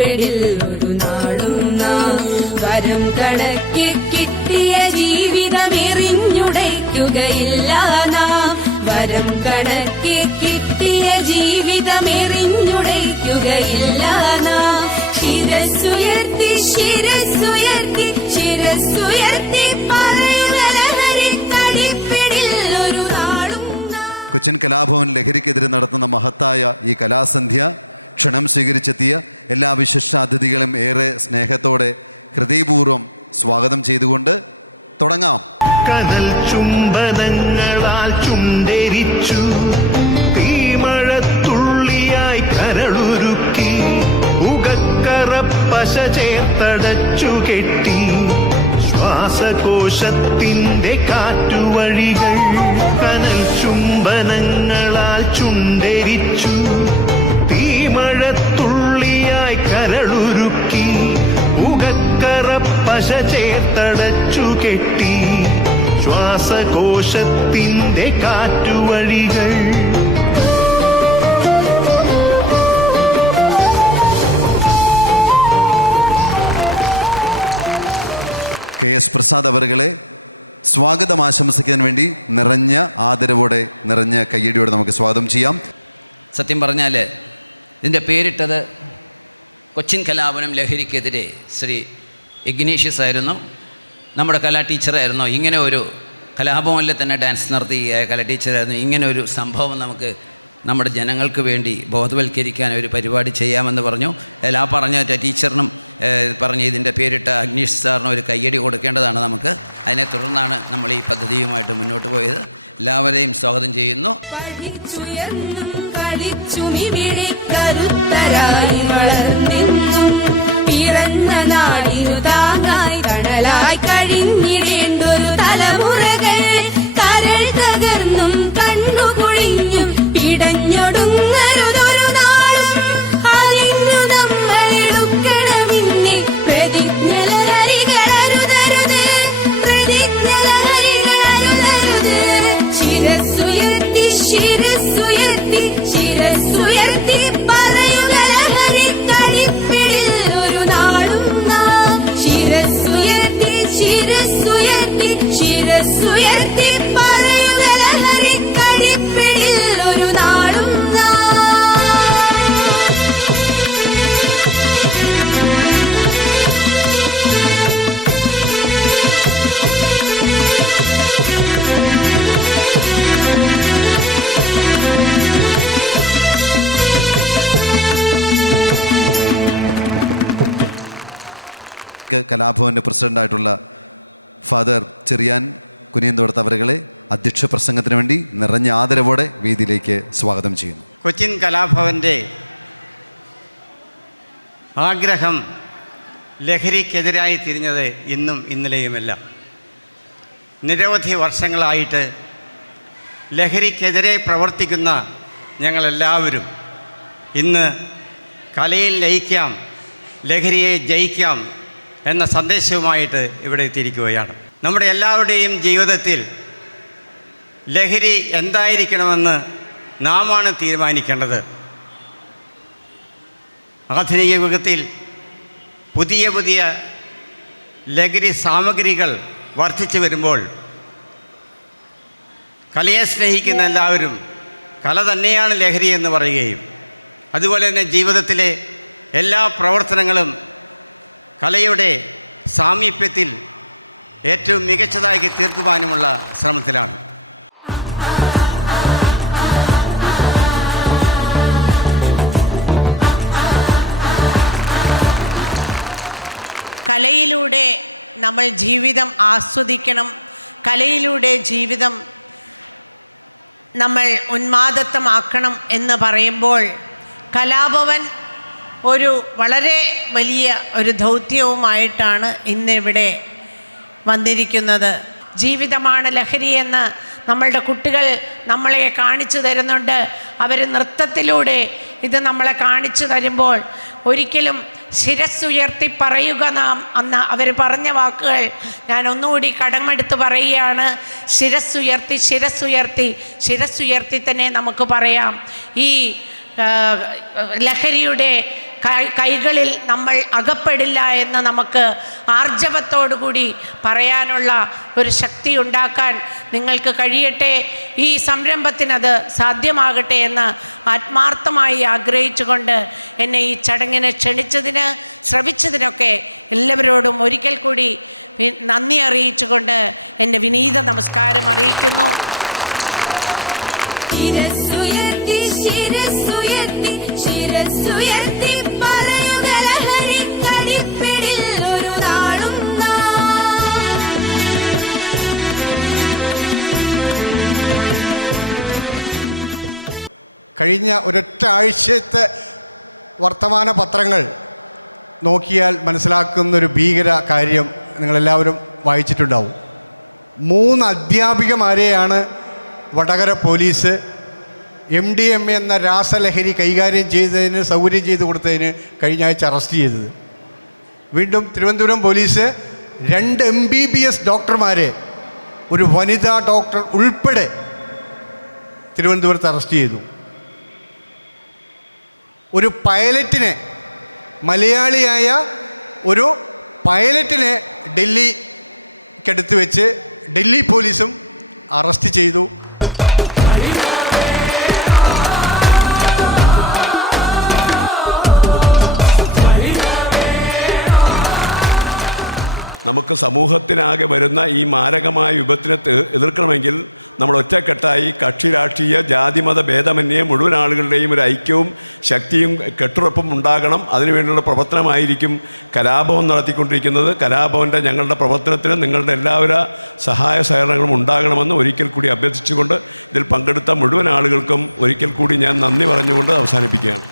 കടിപ്പിടില്ലൊരു നാളും നാം വരം കണക്കി കിട്ടിയ ജീവിതമെറിഞ്ഞുടയ്ക്കുകയില്ല നാം വരം കണക്കി കിട്ടിയ ജീവിതമെറിഞ്ഞുടയ്ക്കുകയില്ല നാം ശിരസ്സുയർത്തി ശിരസ്സുയർത്തി ശിരസ്സുയർത്തി കടിപ്പിടില്ലൊരു നാളും നാം. കൊച്ചിൻ കലാഭവൻ ലഹരിക്കെതിരെ നടത്തുന്ന മഹത്തായ ഈ കലാസന്ധ്യ ക്ഷണം സ്വീകരിച്ചെത്തിയ എല്ലാ വിശിഷ്ട അതിഥികളും ഏറെ സ്നേഹത്തോടെ ഹൃദയപൂർവ്വം സ്വാഗതം ചെയ്തുകൊണ്ട് തുടങ്ങാം. കനൽ ചുംബനങ്ങളാൽ ചുണ്ടരിച്ചു തീമഴത്തുള്ളിയായി കരളുരുക്കി ഉകക്കറ പശ ചേർത്തടച്ചു കെട്ടി ശ്വാസകോശത്തിൻ്റെ കാറ്റുവഴികൾ കനൽ ചുംബനങ്ങളാൽ ചുണ്ടരിച്ചു തീമഴത്തുള്ളിയായി കരളുരുക്കി ഉകക്കറ പശ ചേർത്തടച്ചു കെട്ടി ശ്വാസകോശത്തിൻ്റെ കാറ്റുവഴികൾ KS പ്രസാദ് അവറുകളെ സ്വാഗതം ആശംസിക്കാൻ വേണ്ടി നിറഞ്ഞ ആദരവോടെ നിറഞ്ഞ കയ്യടിയോടെ നമുക്ക് സ്വാഗതം ചെയ്യാം. സത്യം പറഞ്ഞാൽ ഇതിൻ്റെ പേരിട്ടത് കൊച്ചിൻ കലാഭവനം ലഹരിക്കെതിരെ ശ്രീ ഇഗ്നേഷ്യസ് ആയിരുന്നു, നമ്മുടെ കലാ ടീച്ചറായിരുന്നു. ഇങ്ങനെ ഒരു കലാഭവനിൽ തന്നെ ഡാൻസ് നടത്തിയ കലാ ടീച്ചറായിരുന്നു. ഇങ്ങനെ ഒരു സംഭവം നമുക്ക് നമ്മുടെ ജനങ്ങൾക്ക് വേണ്ടി ബോധവൽക്കരിക്കാൻ ഒരു പരിപാടി ചെയ്യാമെന്ന് പറഞ്ഞു. എല്ലാ പറഞ്ഞ ടീച്ചറിനും പറഞ്ഞ് ഇതിൻ്റെ പേരിട്ട അഗ്നീഷ് സാറിന് ഒരു കയ്യടി കൊടുക്കേണ്ടതാണ് നമുക്ക്. അതിനെ തുടർന്നാണ് നമ്മൾ ഈ പദ്ധതിയുമായിട്ട് മുന്നോട്ട് പോയത്. എല്ലാവരെയും സ്വാഗതം ചെയ്യുന്നു. കലാഭവൻ്റെ പ്രസിഡൻ്റായിട്ടുള്ള ഫാദർ ചെറിയാൻ കുനിയന്തോടത്ത് അവരുകളെ അധ്യക്ഷ പ്രസംഗത്തിന് വേണ്ടി നിറഞ്ഞ ആദരവോടെ വേദിയിലേക്ക് സ്വാഗതം ചെയ്യുന്നു. കൊച്ചിൻ കലാഭവൻ്റെ ആഗ്രഹം ലഹരിക്കെതിരായി തിരിഞ്ഞത് ഇന്നും ഇന്നലെയുമല്ല. നിരവധി വർഷങ്ങളായിട്ട് ലഹരിക്കെതിരെ പ്രവർത്തിക്കുന്ന ഞങ്ങളെല്ലാവരും ഇന്ന് കലയിൽ ലയിക്കാം, ലഹരിയെ ജയിക്കാം എന്ന സന്ദേശവുമായിട്ട് ഇവിടെ എത്തിയിരിക്കുകയാണ്. നമ്മുടെ എല്ലാവരുടെയും ജീവിതത്തിൽ ലഹരി എന്തായിരിക്കണമെന്ന് നാമാണ് തീരുമാനിക്കേണ്ടത്. ആധുനിക യുഗത്തിൽ പുതിയ പുതിയ ലഹരി സാമഗ്രികൾ വർദ്ധിച്ചു വരുമ്പോൾ കലയെ സ്നേഹിക്കുന്ന എല്ലാവരും കല തന്നെയാണ് ലഹരി എന്ന് പറയുകയും അതുപോലെ തന്നെ ജീവിതത്തിലെ എല്ലാ പ്രവർത്തനങ്ങളും കലയുടെ സാമീപ്യത്തിൽ ഏറ്റവും മികച്ചതാക്കി തീർക്കുവാനുമുള്ള ശ്രമത്തിലാണ്. കലയിലൂടെ നമ്മൾ ജീവിതം ആസ്വദിക്കണം. കലയിലൂടെ ജീവിതം നമ്മൾ ഉന്മാദത്വമാക്കണം എന്ന് പറയുമ്പോൾ കലാഭവൻ ഒരു വളരെ വലിയ ഒരു ദൗത്യവുമായിട്ടാണ് ഇന്നിവിടെ വന്നിരിക്കുന്നത്. ജീവിതമാണ് ലഹരിയെന്ന് നമ്മളുടെ കുട്ടികൾ നമ്മളെ കാണിച്ചു തരുന്നുണ്ട്. അവർ നൃത്തത്തിലൂടെ ഇത് നമ്മളെ കാണിച്ചു തരുമ്പോൾ ഒരിക്കലും ശിരസ്സുയർത്തി പറയുക നാം അന്ന് അവർ പറഞ്ഞ വാക്കുകൾ ഞാൻ ഒന്നുകൂടി കടമെടുത്ത് പറയുകയാണ്. ശിരസ്സുയർത്തി ശിരസ്സുയർത്തി ശിരസ്സുയർത്തി തന്നെ നമുക്ക് പറയാം. ഈ ലഹരിയുടെ കൈകളിൽ നമ്മൾ അകപ്പെടില്ല എന്ന് നമുക്ക് ആർജവത്തോടുകൂടി പറയാനുള്ള ഒരു ശക്തി ഉണ്ടാക്കാൻ നിങ്ങൾക്ക് കഴിയട്ടെ. ഈ സംരംഭത്തിനത് സാധ്യമാകട്ടെ എന്ന് ആത്മാർത്ഥമായി ആഗ്രഹിച്ചുകൊണ്ട് എന്നെ ഈ ചടങ്ങിന് ക്ഷണിച്ചതിന് ശ്രവിച്ചതിനൊക്കെ എല്ലാവരോടും ഒരിക്കൽ കൂടി നന്ദി അറിയിച്ചുകൊണ്ട് എൻ്റെ വിനീത നമസ്കാരം അറിയിക്കുന്നു. ശിരസ്സുയർത്തി ശിരസ്സുയർത്തി ശിരസ്സുയർത്തി പറയുക ലഹരിക്കടിപ്പിടിൽ ഒരു നാളും നാം. കഴിഞ്ഞ ഒരൊറ്റ ആഴ്ചത്തെ വർത്തമാന പത്രങ്ങൾ നോക്കിയാൽ മനസ്സിലാക്കുന്നൊരു ഭീകര കാര്യം നിങ്ങളെല്ലാവരും വായിച്ചിട്ടുണ്ടാവും. 3 അധ്യാപികമാരെയാണ് വടകര പോലീസ് MDMA എന്ന രാസലഹരി കൈകാര്യം ചെയ്തതിന് സൗകര്യം ചെയ്ത് കൊടുത്തതിന് കഴിഞ്ഞ ആഴ്ച അറസ്റ്റ് ചെയ്തത്. വീണ്ടും തിരുവനന്തപുരം പോലീസ് 2 MBBS ഡോക്ടർമാരെ, ഒരു വനിതാ ഡോക്ടർ ഉൾപ്പെടെ തിരുവനന്തപുരത്ത് അറസ്റ്റ് ചെയ്തു. ഒരു പൈലറ്റിനെ, മലയാളിയായ ഒരു പൈലറ്റിനെ ഡൽഹിക്കടുത്ത് വെച്ച് ഡൽഹി പോലീസും അറസ്റ്റ് ചെയ്തു. നമുക്ക് സമൂഹത്തിനാകെ വരുന്ന ഈ മാരകമായ വിപത്തിനെ എതിർക്കണമെങ്കിൽ നമ്മൾ ഒറ്റക്കെട്ടായി കക്ഷി രാഷ്ട്രീയ ജാതിമത ഭേദമന്യേ മുഴുവൻ ആളുകളുടെയും ഒരു ഐക്യവും ശക്തിയും കെട്ടുറപ്പും ഉണ്ടാകണം. അതിനുവേണ്ടിയുള്ള പ്രവർത്തനമായിരിക്കും കലാഭവൻ നടത്തിക്കൊണ്ടിരിക്കുന്നത്. കലാഭവൻ്റെ ഞങ്ങളുടെ പ്രവർത്തനത്തിന് നിങ്ങളുടെ എല്ലാവരും സഹായ സഹകരണങ്ങളും ഉണ്ടാകണമെന്ന് ഒരിക്കൽ കൂടി അഭ്യർത്ഥിച്ചുകൊണ്ട് ഇതിൽ പങ്കെടുത്ത മുഴുവൻ ആളുകൾക്കും ഒരിക്കൽ കൂടി ഞാൻ നന്ദി പറഞ്ഞുകൊണ്ട് അവസാനിപ്പിക്കുകയാണ്.